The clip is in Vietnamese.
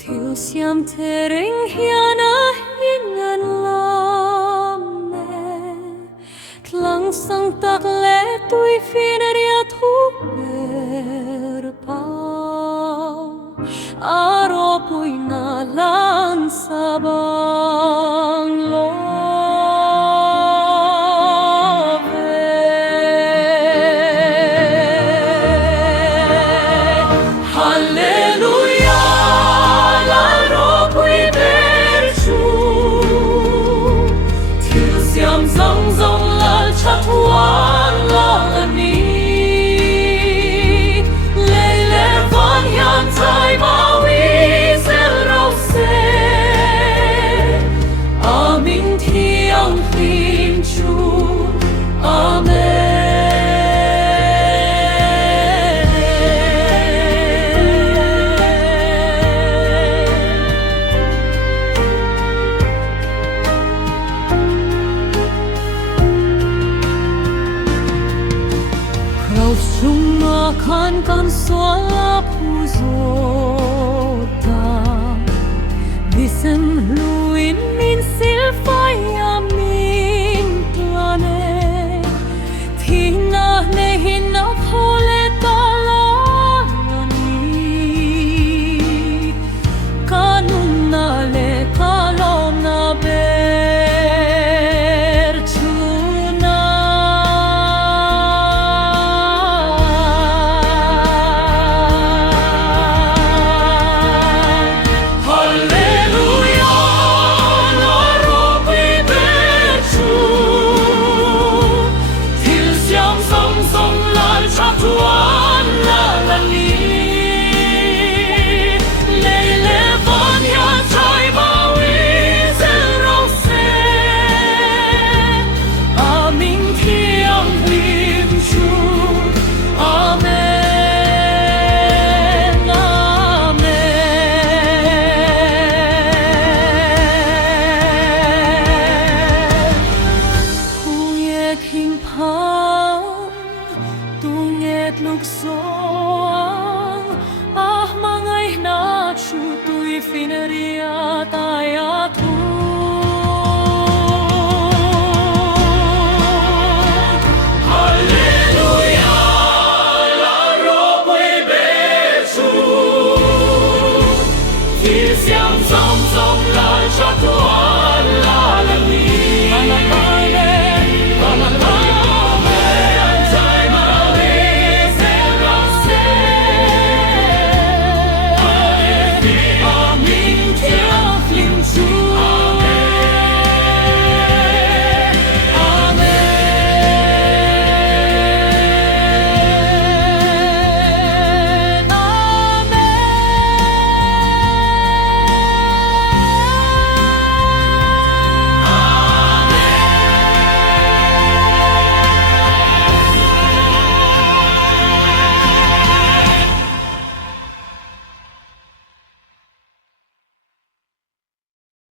Thilsiam tinreng hian hing lawmna Tlang sang tak le tuifinriat pawh Ropuina Lal sabang Halleluiah Lal ropui Thilsiam zawng lal chatuan lawmna hian chawimawi hming thianghlim Kraws chungah kan sual Thisen luin min silfai hming tlan Thihna hnehin nunna le lawmna ber chatuan hian chawimawi hming thianghlim amen amen khing tluk zawng mangai na chu tuifinriat thuk